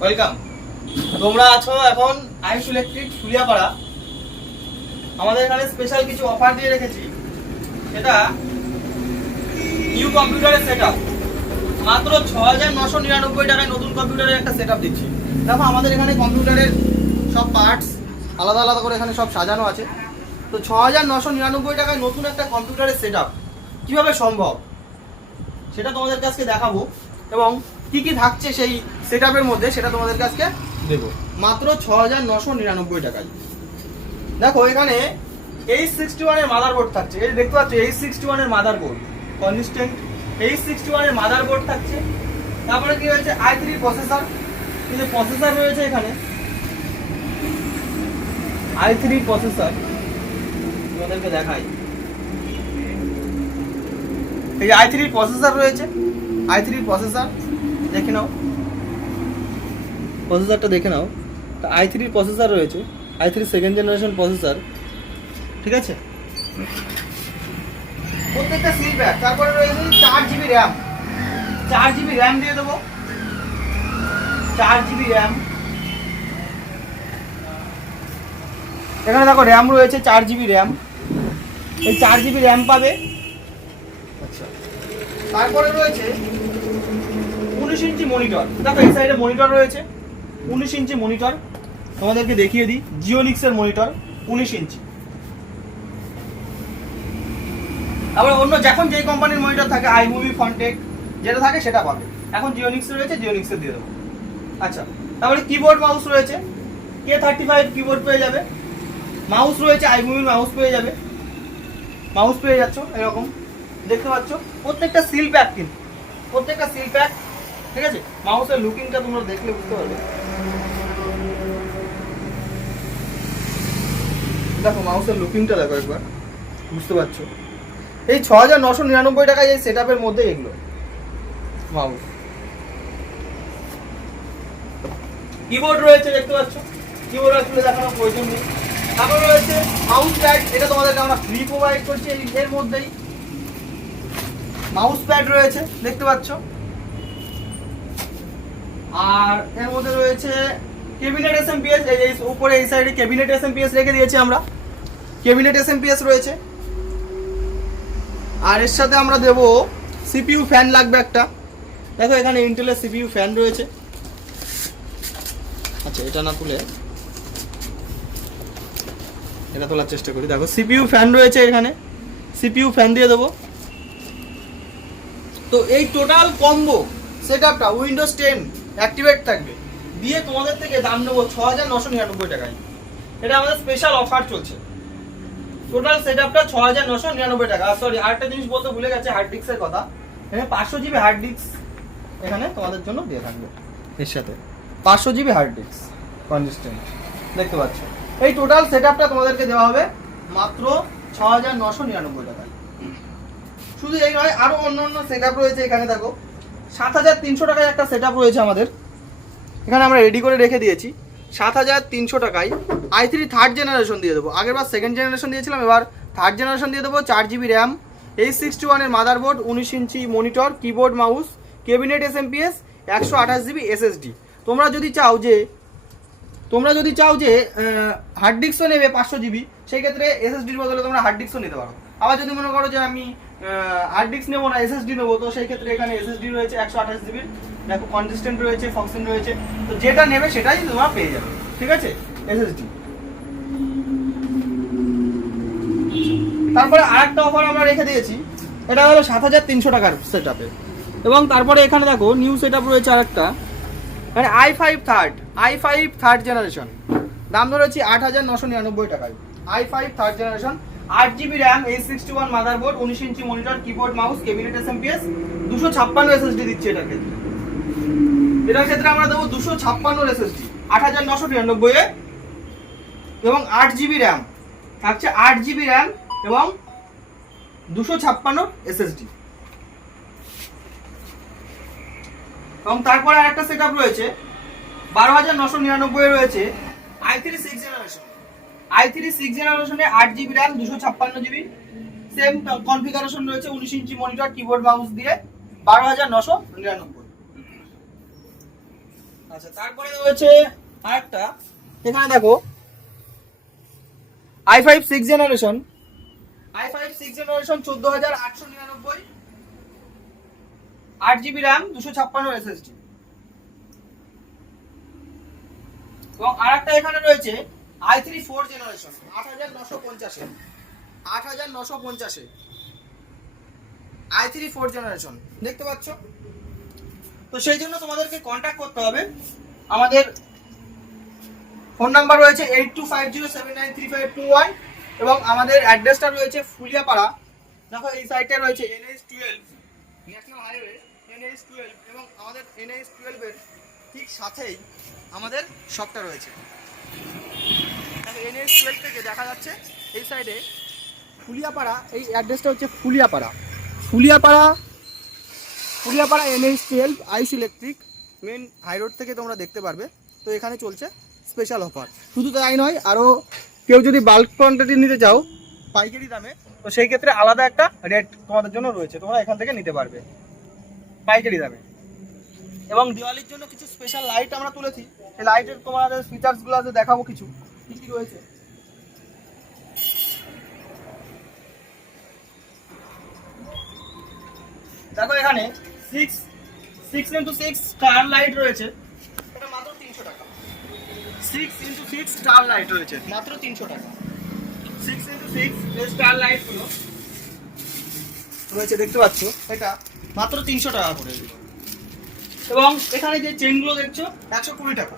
Welcome. তোমরা আছো এখন আয়ুষ ইলেকট্রিক ফুলিয়াপাড়া। আমাদের এখানে স্পেশাল কিছু অফার দিয়ে রেখেছি, সেটা নিউ কম্পিউটারের সেটআপ। মাত্র ৬৯৯৯ টাকায় নতুন কম্পিউটারের একটা সেটআপ দিচ্ছি। দেখো আমাদের এখানে কম্পিউটারের সব পার্টস আলাদা আলাদা করে এখানে সব সাজানো আছে। তো ৬৯৯৯ টাকায় নতুন একটা কম্পিউটারের সেটআপ কিভাবে সম্ভব সেটা তোমাদের কাছে দেখাবো, এবং কি কি থাকছে সেই সেটআপের মধ্যে সেটা তোমাদের কাছে দেবো মাত্র ৬৯৯৯ টাকায়। দেখো এখানে H61 এর মাদারবোর্ড থাকছে, এই দেখতে পাচ্ছ H61 এর মাদারবোর্ড, কনস্ট্যান্ট H61 এর মাদারবোর্ড থাকছে। তারপরে কি রয়েছে i3 প্রসেসর, কিন্তু প্রসেসর রয়েছে এখানে i3 প্রসেসর, তোমাদেরকে দেখাই। এই i3 প্রসেসর রয়েছে, i3 প্রসেসর দেখে নাও, প্রসেসরটা দেখে নাও। তো i3 প্রসেসর রয়েছে, i3 সেকেন্ড জেনারেশন প্রসেসর, ঠিক আছে। প্রত্যেকটা সিল প্যাক। তারপরে রয়েছে 4GB র্যাম, 4GB র্যাম দিয়ে দেবো, 4GB র্যাম। এখানে দেখো র্যাম রয়েছে 4GB র্যাম, এই 4GB র্যাম পাবে। আচ্ছা, তারপরে রয়েছে 19 ইঞ্চি মনিটর। দেখো এই সাইডে মনিটর রয়েছে 19 ইঞ্চি মনিটর, তোমাদেরকে দেখিয়ে দিই। জিওনিক্সের মনিটর 19 ইঞ্চি। আবার অন্য যখন যেই কোম্পানির মনিটর থাকে, আইমুভি, ফন্টেক যেটা থাকে সেটা পাবে। এখন জিওনিক্স রয়েছে, জিওনিক্সের দিয়ে দেবো। আচ্ছা, তারপরে কিবোর্ড মাউস রয়েছে, K35 কিবোর্ড পেয়ে যাবে। মাউস রয়েছে আইমুভির মাউস পেয়ে যাবে, মাউস পেয়ে যাচ্ছ এরকম দেখতে পাচ্ছ। প্রত্যেকটা সিল প্যাক, কিন্তু প্রত্যেকটা সিল প্যাক, ঠিক আছে। মাউসের লুকিংটা তোমরা দেখলে বুঝতে পারবে। দেখো মাউসের লুকিংটা দেখো একবার, বুঝতে পারছো। এই ৬৯৯৯ টাকায় এই সেটআপের মধ্যে এগুলো মাউস। কিবোর্ড রয়েছে দেখতে পাচ্ছ, কিবোর্ড আসলে দেখানোর প্রয়োজন নেই। তারপর রয়েছে মাউস প্যাড, এটা তোমাদেরকে আমরা ফ্রি প্রোভাইড করছি এর মধ্যেই। মাউস প্যাড রয়েছে দেখতে পাচ্ছ। আর এর মধ্যে রয়েছে ক্যাবিনেট এসএমপিএস, এই উপরে এই সাইডে ক্যাবিনেট এসএমপিএস রেখে দিয়েছি আমরা, ক্যাবিনেট এসএমপিএস রয়েছে। আর এর সাথে আমরা দেব সিপিইউ ফ্যান লাগবে একটা। দেখো এখানে ইন্টেলের সিপিইউ ফ্যান রয়েছে। আচ্ছা, এটা না তুলে এটা তোলার চেষ্টা করি। দেখো সিপিইউ ফ্যান রয়েছে এখানে, সিপিইউ ফ্যান দিয়ে দেবো। তো এই টোটাল কম্বো সেটআপটা উইন্ডোজ 10 অ্যাক্টিভেট থাকবে, দিয়ে তোমাদের থেকে দাম নেবো ৬৯৯৯ টাকায়। এটা আমাদের স্পেশাল অফার চলছে। টোটাল সেটআপটা ৬৯৯৯ টাকা। সরি, আরেকটা জিনিস বলতে ভুলে গেছে, হার্ড ডিস্কের কথা। এখানে 500GB হার্ড ডিস্ক এখানে তোমাদের জন্য দিয়ে থাকবে, এর সাথে 500GB হার্ড ডিস্ক কনস্ট্যান্ট দেখতে পাচ্ছ। এই টোটাল সেটআপটা তোমাদেরকে দেওয়া হবে মাত্র ৬৯৯৯ টাকায়। শুধু এই নয়, আরো অন্য সেটআপ রয়েছে এখানে। দেখো ৭৩০০ টাকায় একটা সেটআপ রয়েছে আমাদের এখানে, আমরা রেডি করে রেখে দিয়েছি। ৭৩০০ টাকায় i3 থার্ড জেনারেশন দিয়ে দেবো। আগের বার সেকেন্ড জেনারেশন দিয়েছিলাম, এবার থার্ড জেনারেশন দিয়ে দেবো। 4GB র্যাম, H61 এর motherboard, 19 inch monitor, keyboard mouse, cabinet SMPS, 128GB SSD. তোমরা যদি চাও যে হার্ড ডিস্কও নেবে 500GB, সেই ক্ষেত্রে এসএসডির বদলে তোমরা হার্ড ডিস্কও নিতে পারো। আবার যদি মনে করো যে আমি হার্ড ডিস্ক নেবো না, এসএসডি নেবো, তো সেই ক্ষেত্রে এখানে এসএসডি রয়েছে 128GB। দেখো কনসিস্টেন্ট রয়েছে, ফক্সিন রয়েছে, তো যেটা নেবে সেটাই তোমরা পেয়ে যাবে, ঠিক আছে, এসএসডি। তারপরে আরেকটা অফার আমরা রেখে দিয়েছি, এটা হলো ৭৩০০ টাকার সেটআপে। এবং তারপরে এখানে দেখো নিউ সেটআপ রয়েছে আরেকটা, মানে i5 থার্ড জেনারেশন, দাম ধরেছি ৮৯৯৯ টাকায়। i5 third generation, 8GB RAM, H61 motherboard, 19 inch monitor, keyboard mouse, cabinet SMPS, 256 SSD দিচ্ছি এটার ক্ষেত্রে আমরা দেবো 256 এসএসডি ৮৯৯৯ এ, এবং 8GB র্যাম থাকছে, 8GB র্যাম এবং 256 এসএসডি। এবং তারপরে আরেকটা সেটআপ রয়েছে ১২৯৯৯ রয়েছে i3 6 জেনারেশনে 8GB RAM, 256GB, same configuration রয়েছে, 19 ইঞ্চি মনিটর, কিবোর্ড মাউস দিয়ে ১২৯৯৯। আচ্ছা, তারপরে রয়েছে আরেকটা, এখানে দেখো i5 6 generation, i5 6 generation 14899, 8GB RAM, 256 SSD। এবং আরেকটা এখানে রয়েছে i3 4 জেনারেশন 8950, 8950 i3 4 জেনারেশন, দেখতে পাচ্ছ? তো সেই জন্য তোমাদেরকে কন্ট্যাক্ট করতে হবে। আমাদের ফোন নাম্বার রয়েছে 8250793521 এবং আমাদের অ্যাড্রেসটা রয়েছে ফুলিয়াপাড়া। দেখো এই সাইডটা রয়েছে NH12 ন্যাশনাল হাইওয়ে, NH12, এবং আমাদের NH12 এর ঠিক সাথেই আমাদের শপটা রয়েছে। দেখো NH12 থেকে দেখা যাচ্ছে এই সাইডে ফুলিয়াপাড়া, এই অ্যাড্রেসটা হচ্ছে ফুলিয়াপাড়া, ফুলিয়াপাড়া NH12 আইস ইলেকট্রিক মেন হাই রোড থেকে তোমরা দেখতে পারবে। তো এখানে চলছে স্পেশাল অফার। শুধু তাই নয়, আরও কেউ যদি বাল্ক কোয়ান্টিটি নিতে চাও পাইকারি দামে, তো সেই ক্ষেত্রে আলাদা একটা রেট তোমাদের জন্য রয়েছে, তোমরা এখান থেকে নিতে পারবে পাইকারি দামে। এবং দিওয়ালির জন্য কিছু স্পেশাল লাইট আমরা তুলেছি, সেই লাইটের তোমাদের ফিচার্সগুলো দেখাবো কিছু কী কী রয়েছে। দেখো এখানে 6x6 স্টার লাইট রয়েছে, এটা মাত্র 300 টাকা। 6x6 স্টার লাইট রয়েছে মাত্র 300 টাকা। 6x6 স্টার লাইট গুলো রয়েছে, দেখতে পাচ্ছ, এটা মাত্র 300 টাকা করে। এবং এখানে যে চেনগুলো দেখছো 120 টাকা,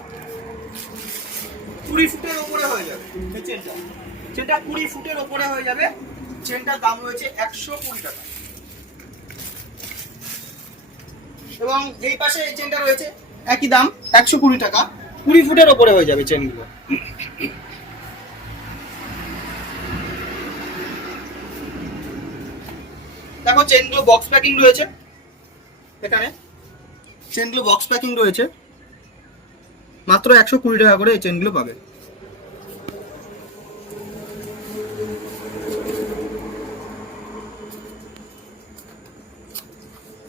20 ফুটের ওপরে হয়ে যাবে এই চেনটা, যেটা 20 ফুটের ওপরে হয়ে যাবে, চেনটার দাম রয়েছে 120 টাকা। এবং এই পাশে এই চেনটা রয়েছে একই দাম 120 টাকা, 20 ফুটের ওপরে হয়ে যাবে চেনগুলো। দেখো চেনগুলো বক্স প্যাকিং রয়েছে, এখানে চেনগুলো বক্স প্যাকিং রয়েছে, মাত্র 120 টাকা করে এই চেনগুলো পাবে।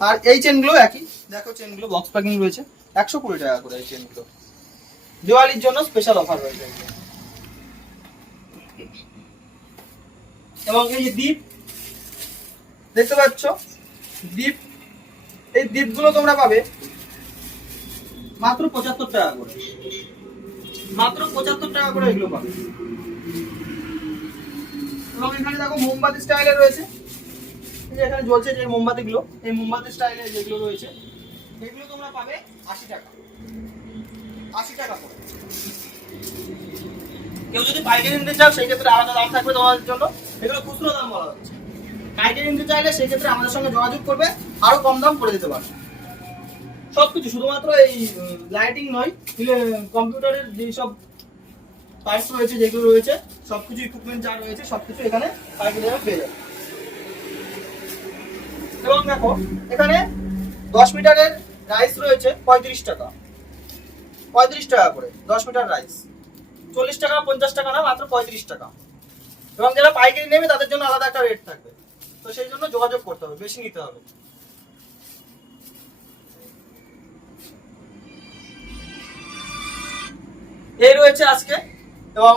আর এই চেনগুলো একই, দেখো চেনগুলো বক্স প্যাকিং রয়েছে 120 টাকা করে এই চেনগুলো, দিওয়ালির জন্য স্পেশাল অফার রয়েছে। এবং এই যে দ্বীপ দেখতে পাচ্ছ, দ্বীপ, এই দ্বীপগুলো তোমরা পাবে মাত্র 75 টাকা করে, মাত্র 75 টাকা করে এগুলো পাবে। এবং এখানে দেখো মোমবাতি স্টাইলে রয়েছে, এখানে জ্বলছে যে মোমবাতিগুলো, এই মোমবাতি স্টাইলে যেগুলো রয়েছে এগুলো তোমরা পাবে 80 টাকা, 80 টাকা করে। কেউ যদি পাইকারি নিতে চাও সেই ক্ষেত্রে আলাদা দাম থাকবে তোমাদের জন্য, এগুলো খুচরো দাম বলা হচ্ছে। পাইকারি নিতে চাইলে সেই ক্ষেত্রে আমাদের সঙ্গে যোগাযোগ করবে, আরো কম দাম করে দিতে পারবে। সবকিছু, শুধুমাত্র এই লাইটিং নয়, কম্পিউটারের যেসব পার্টস রয়েছে, যেগুলো রয়েছে সবকিছু, ইকুইপমেন্ট যা রয়েছে সবকিছু এখানে পাইকারি দামে পেয়ে যাবে। এবং দেখো এখানে 10 মিটারের রাইস রয়েছে 35 টাকা, 35 টাকা করে 10 মিটার রাইস, 40 টাকা 50 টাকা না, মাত্র 35 টাকা। এবং যারা পাইকারি নেবে তাদের জন্য আলাদা একটা রেট থাকবে, তো সেই জন্য যোগাযোগ করতে হবে, বেশি নিতে হবে। এই রয়েছে আজকে, এবং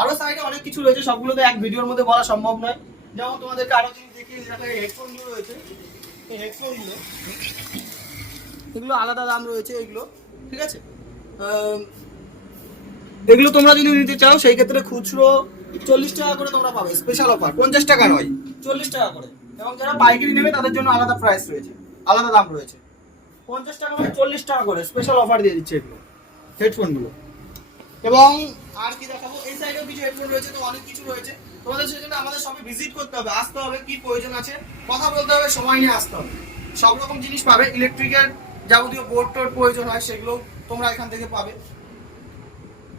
আরো সাইডে অনেক কিছু রয়েছে, সবগুলো তো এক ভিডিওর মধ্যে বলা সম্ভব নয়। যেমন তোমাদেরকে আরো জিনিস দেখিয়ে, হেডফোন গুলো রয়েছে, এই হেডফোন গুলো, এগুলো আলাদা দাম রয়েছে এগুলো, ঠিক আছে? এগুলো তোমরা যদি নিতে চাও সেই ক্ষেত্রে খুচরো 40 টাকা করে তোমরা পাবে, স্পেশাল অফার 50 টাকা নয়, 40 টাকা করে। এবং যারা পাইকারি নেবে তাদের জন্য আলাদা প্রাইস রয়েছে, আলাদা দাম রয়েছে, 50 টাকা নয় 40 টাকা করে স্পেশাল অফার দিয়ে দিচ্ছে এগুলো হেডফোন গুলো। এবং আর কি দেখাবো, এই সাইডেও কিছু হেডফোন রয়েছে, তো অনেক কিছু রয়েছে। তোমাদের সেই জন্য আমাদের সবে ভিজিট করতে হবে, আসতে হবে, কি প্রয়োজন আছে কথা বলতে হবে, সময় নিয়ে আসতে হবে। সব রকম জিনিস পাবে, ইলেকট্রিকের যাবতীয় বোর্ড টোর প্রয়োজন হয় সেগুলো তোমরা এখান থেকে পাবে,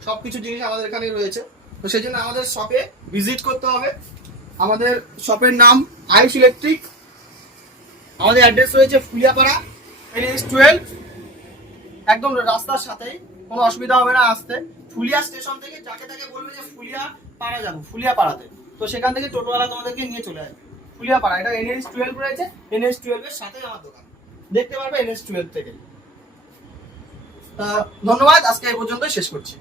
সবকিছু জিনিস আমাদের এখানে রয়েছে। তো সেই জন্য আমাদের শপে ভিজিট করতে হবে। আমাদের শপের নাম আইস ইলেকট্রিক, আমাদের অ্যাড্রেস রয়েছে ফুলিয়াপাড়া NH12, একদম রাস্তার সাথেই, কোনো অসুবিধা হবে না আসতে। ফুলিয়া স্টেশন থেকে যাকে তাকে বলবে যে ফুলিয়া পাড়া যাবো, ফুলিয়া পাড়াতে, তো সেখান থেকে টোটোওয়ালা তোমাদেরকে নিয়ে চলে আসবে ফুলিয়া পাড়া। এটা NH12 রয়েছে, NH12 এর সাথেই আমার দোকান, দেখতে পারবে NH12 থেকে। ধন্যবাদ, আজকে এই পর্যন্তই শেষ করছি।